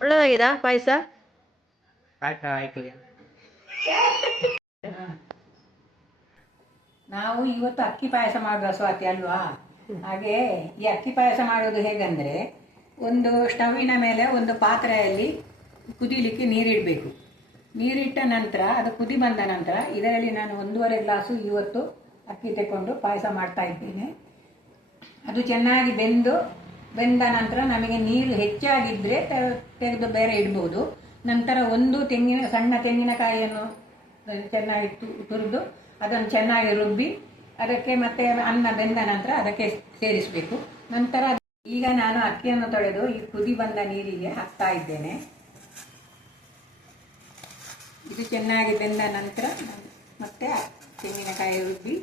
ಚೆನ್ನಾಗಿದಾ ಪಾಯಸ? ನಾವು ಇವತ್ತು ಅಕ್ಕಿ ಪಾಯಸ ಮಾಡುವ ಸ್ವಾತಿ ಅಲ್ವಾ? ಹಾಗೆ ಈ ಅಕ್ಕಿ ಪಾಯಸ ಮಾಡೋದು ಹೇಗಂದ್ರೆ ಒಂದು ಸ್ಟವಿನ ಮೇಲೆ ಒಂದು ಪಾತ್ರೆಯಲ್ಲಿ ಕುದಿಲಿಕ್ಕೆ ನೀರಿಡಬೇಕು. ನೀರಿಟ್ಟ ನಂತರ ಅದು ಕುದಿ ಬಂದ ನಂತರ ಇದರಲ್ಲಿ ನಾನು ಒಂದೂವರೆ ಗ್ಲಾಸು ಇವತ್ತು ಅಕ್ಕಿ ತಗೊಂಡು ಪಾಯಸ ಮಾಡ್ತಾ ಇದ್ದೇನೆ. ಅದು ಚೆನ್ನಾಗಿ ಬೆಂದು ಬೆಂದ ನಂತರ ನಮಗೆ ನೀರು ಹೆಚ್ಚಾಗಿದ್ದರೆ ತೆಗೆದು ಬೇರೆ ಇಡ್ಬೋದು. ನಂತರ ಒಂದು ತೆಂಗಿನ, ಸಣ್ಣ ತೆಂಗಿನಕಾಯಿಯನ್ನು ಚೆನ್ನಾಗಿ ತುರಿದು ಅದನ್ನು ಚೆನ್ನಾಗಿ ರುಬ್ಬಿ ಅದಕ್ಕೆ ಮತ್ತೆ ಅನ್ನ ಬೆಂದ ನಂತರ ಅದಕ್ಕೆ ಸೇರಿಸಬೇಕು. ನಂತರ ಈಗ ನಾನು ಅಕ್ಕಿಯನ್ನು ತೊಳೆದು ಈ ಕುದಿ ಬಂದ ನೀರಿಗೆ ಹಾಕ್ತಾ ಇದ್ದೇನೆ. ಇದು ಚೆನ್ನಾಗಿ ಬೆಂದ ನಂತರ ಮತ್ತೆ ತೆಂಗಿನಕಾಯಿ ರುಬ್ಬಿ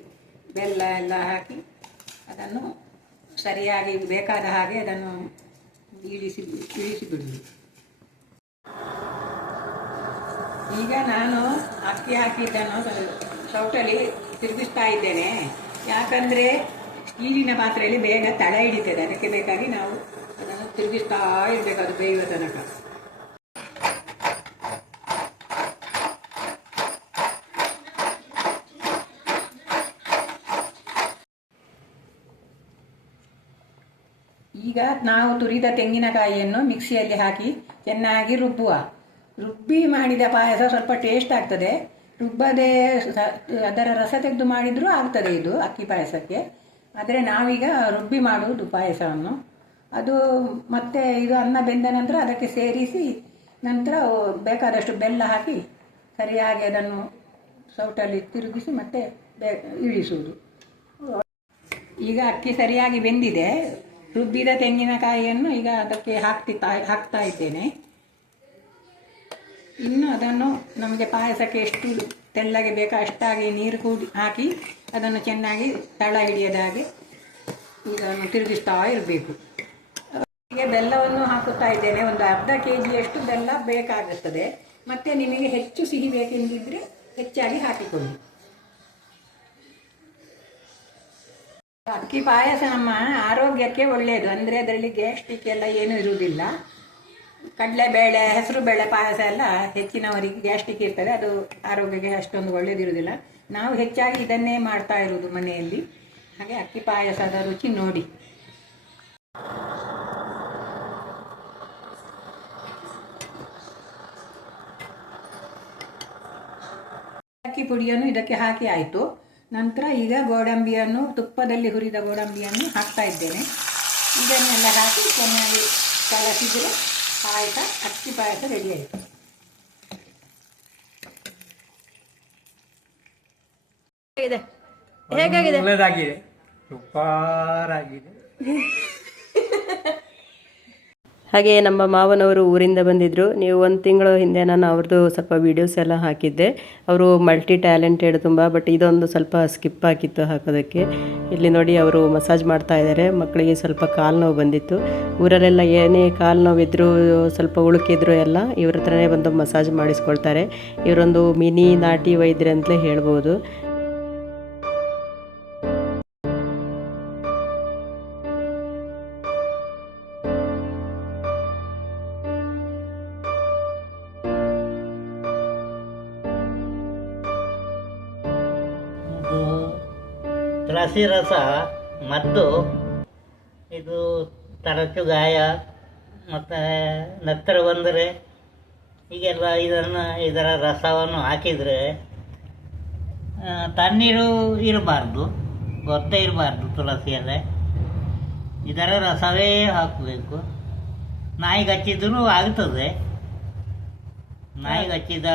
ಬೆಲ್ಲ ಎಲ್ಲ ಹಾಕಿ ಅದನ್ನು ಸರಿಯಾಗಿ ಬೇಕಾದ ಹಾಗೆ ಅದನ್ನು ಇಳಿಸಿ ಇಳಿಸಿ ಬಿಡುವುದು ಈಗ ನಾನು ಅಕ್ಕಿ ಹಾಕಿದ್ದನ್ನು ಸೌಟಲ್ಲಿ ತಿರುಗಿಸ್ತಾ ಇದ್ದೇನೆ. ಯಾಕಂದರೆ ಸ್ಟೀಲಿನ ಪಾತ್ರೆಯಲ್ಲಿ ಬೇಗ ತಳ ಹಿಡಿತದೆ. ಅದಕ್ಕೆ ಬೇಕಾಗಿ ನಾವು ಅದನ್ನು ತಿರುಗಿಸ್ತಾ ಇರಬೇಕು, ಅದು ಬೇಯುವ ತನಕ. ಈಗ ನಾವು ತುರಿದ ತೆಂಗಿನಕಾಯಿಯನ್ನು ಮಿಕ್ಸಿಯಲ್ಲಿ ಹಾಕಿ ಚೆನ್ನಾಗಿ ರುಬ್ಬುವ. ರುಬ್ಬಿ ಮಾಡಿದ ಪಾಯಸ ಸ್ವಲ್ಪ ಟೇಸ್ಟ್ ಆಗ್ತದೆ. ರುಬ್ಬದೆ ಅದರ ರಸ ತೆಗೆದು ಮಾಡಿದರೂ ಆಗ್ತದೆ ಇದು ಅಕ್ಕಿ ಪಾಯಸಕ್ಕೆ. ಆದರೆ ನಾವೀಗ ರುಬ್ಬಿ ಮಾಡುವುದು ಪಾಯಸವನ್ನು. ಅದು ಮತ್ತೆ ಇದು ಅನ್ನ ಬೆಂದ ನಂತರ ಅದಕ್ಕೆ ಸೇರಿಸಿ ನಂತರ ಬೇಕಾದಷ್ಟು ಬೆಲ್ಲ ಹಾಕಿ ಸರಿಯಾಗಿ ಅದನ್ನು ಸೌಟಲ್ಲಿ ತಿರುಗಿಸಿ ಮತ್ತೆ ಬೆ- ಇಳಿಸುವುದು. ಈಗ ಅಕ್ಕಿ ಸರಿಯಾಗಿ ಬೆಂದಿದೆ. ರುಬ್ಬಿದ ತೆಂಗಿನಕಾಯಿಯನ್ನು ಈಗ ಅದಕ್ಕೆ ಹಾಕ್ತಿತ್ತಾ ಹಾಕ್ತಾ ಇದ್ದೇನೆ. ಇನ್ನು ಅದನ್ನು ನಮಗೆ ಪಾಯಸಕ್ಕೆ ಎಷ್ಟು ತೆಳ್ಳಗೆ ಬೇಕೋ ಅಷ್ಟಾಗಿ ನೀರು ಕೂಡಿ ಹಾಕಿ ಅದನ್ನು ಚೆನ್ನಾಗಿ ತಳ ಹಿಡಿಯದ ಹಾಗೆ ಇದನ್ನು ತಿರುಗಿಸ್ತಾ ಇರಬೇಕು. ಹೀಗೆ ಬೆಲ್ಲವನ್ನು ಹಾಕುತ್ತಾ ಇದ್ದೇನೆ. ಒಂದು ಅರ್ಧ ಕೆ ಜಿಯಷ್ಟು ಬೆಲ್ಲ ಬೇಕಾಗುತ್ತದೆ. ಮತ್ತು ನಿಮಗೆ ಹೆಚ್ಚು ಸಿಹಿ ಬೇಕೆಂದಿದ್ದರೆ ಹೆಚ್ಚಾಗಿ ಹಾಕಿಕೊಳ್ಳಿ. ಅಕ್ಕಿ ಪಾಯಸ ನಮ್ಮ ಆರೋಗ್ಯಕ್ಕೆ ಒಳ್ಳೆಯದು ಅಂದರೆ ಅದರಲ್ಲಿ ಗ್ಯಾಸ್ಟಿಕ್ ಎಲ್ಲ ಏನೂ ಇರುವುದಿಲ್ಲ. ಕಡಲೆಬೇಳೆ ಹೆಸರು ಬೇಳೆ ಪಾಯಸ ಎಲ್ಲ ಹೆಚ್ಚಿನವರಿಗೆ ಗ್ಯಾಸ್ಟಿಕ್ ಇರ್ತದೆ. ಅದು ಆರೋಗ್ಯಕ್ಕೆ ಅಷ್ಟೊಂದು ಒಳ್ಳೆಯದಿರುವುದಿಲ್ಲ ನಾವು ಹೆಚ್ಚಾಗಿ ಇದನ್ನೇ ಮಾಡ್ತಾ ಇರೋದು ಮನೆಯಲ್ಲಿ. ಹಾಗೆ ಅಕ್ಕಿ ಪಾಯಸದ ರುಚಿ ನೋಡಿ. ಅಕ್ಕಿ ಪುಡಿಯನ್ನು ಇದಕ್ಕೆ ಹಾಕಿ ಆಯಿತು. ನಂತರ ಈಗ ಗೋಡಂಬಿಯನ್ನು, ತುಪ್ಪದಲ್ಲಿ ಹುರಿದ ಗೋಡಂಬಿಯನ್ನು ಹಾಕ್ತಾ ಇದ್ದೇನೆ. ಇದನ್ನೆಲ್ಲ ಹಾಕಿ ಚೆನ್ನಾಗಿ ಕಲಸಿದರೆ ಪಾಯಸ, ಅಕ್ಕಿ ಪಾಯಸ ರೆಡಿ ಆಯಿತು. ಹೇಗಿದೆ ಹೇಗಾಗಿದೆ? ಒಳ್ಳೆದಾಗಿದೆ. ಹಾಗೆ ನಮ್ಮ ಮಾವನವರು ಊರಿಂದ ಬಂದಿದ್ದರು ನೀವು ಒಂದು ತಿಂಗಳು ಹಿಂದೆ ನಾನು ಅವ್ರದ್ದು ಸ್ವಲ್ಪ ವೀಡಿಯೋಸ್ ಎಲ್ಲ ಹಾಕಿದ್ದೆ. ಅವರು ಮಲ್ಟಿ ಟ್ಯಾಲೆಂಟೆಡ್ ತುಂಬ ಬಟ್ ಇದೊಂದು ಸ್ವಲ್ಪ ಸ್ಕಿಪ್ ಆಗಿತ್ತು ಹಾಕೋದಕ್ಕೆ. ಇಲ್ಲಿ ನೋಡಿ ಅವರು ಮಸಾಜ್ ಮಾಡ್ತಾ ಇದ್ದಾರೆ ಮಕ್ಕಳಿಗೆ ಸ್ವಲ್ಪ ಕಾಲು ನೋವು ಬಂದಿತ್ತು. ಊರಲ್ಲೆಲ್ಲ ಏನೇ ಕಾಲು ನೋವಿದ್ರು, ಸ್ವಲ್ಪ ಉಳುಕಿದ್ರು ಎಲ್ಲ ಇವ್ರ ಹತ್ರನೇ ಬಂದು ಮಸಾಜ್ ಮಾಡಿಸ್ಕೊಳ್ತಾರೆ. ಇವರೊಂದು ಮಿನಿ ನಾಟಿ ವೈದ್ಯರು ಅಂತಲೇ ಹೇಳ್ಬೋದು. ತುಳಸಿ ರಸ ಮತ್ತು ಇದು ತರಚು ಗಾಯ, ಮತ್ತು ನತ್ರ ಬಂದರೆ ಹೀಗೆಲ್ಲ ಇದನ್ನು ಇದರ ರಸವನ್ನು ಹಾಕಿದರೆ ತಣ್ಣೀರು ಇರಬಾರ್ದು, ಗೊತ್ತೇ ಇರಬಾರ್ದು ತುಳಸಿಯಲ್ಲೇ ಇದರ ರಸವೇ ಹಾಕಬೇಕು. ನಾಯಿ ಹಚ್ಚಿದ್ರೂ ಆಗ್ತದೆ. ನಾಯಿ ಹಚ್ಚಿದ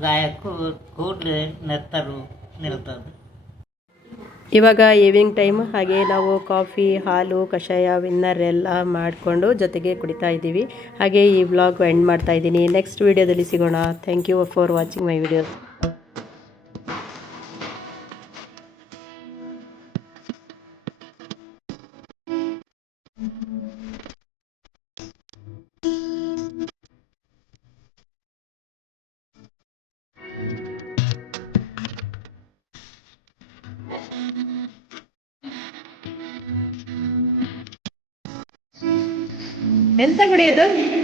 ಗಾಯಕ್ಕೂ ಕೂಡಲೇ ನೆತ್ತರು ನಿಲ್ತದೆ. ಇವಾಗ ಈವ್ನಿಂಗ್ ಟೈಮ್ ಹಾಗೆ ನಾವು ಕಾಫಿ ಹಾಲು, ಕಷಾಯ ವಿನ್ನರ್ ಎಲ್ಲ ಮಾಡಿಕೊಂಡು ಜೊತೆಗೆ ಕುಡಿತಾ ಇದ್ದೀವಿ. ಹಾಗೆ ಈ ವ್ಲಾಗ್ ಎಂಡ್ ಮಾಡ್ತಾ ಇದ್ದೀನಿ. ನೆಕ್ಸ್ಟ್ ವೀಡಿಯೋದಲ್ಲಿ ಸಿಗೋಣ. Thank you for watching my videos ಎಂತ ಕುಡಿಯೋದು ರೇಡಿಯೋ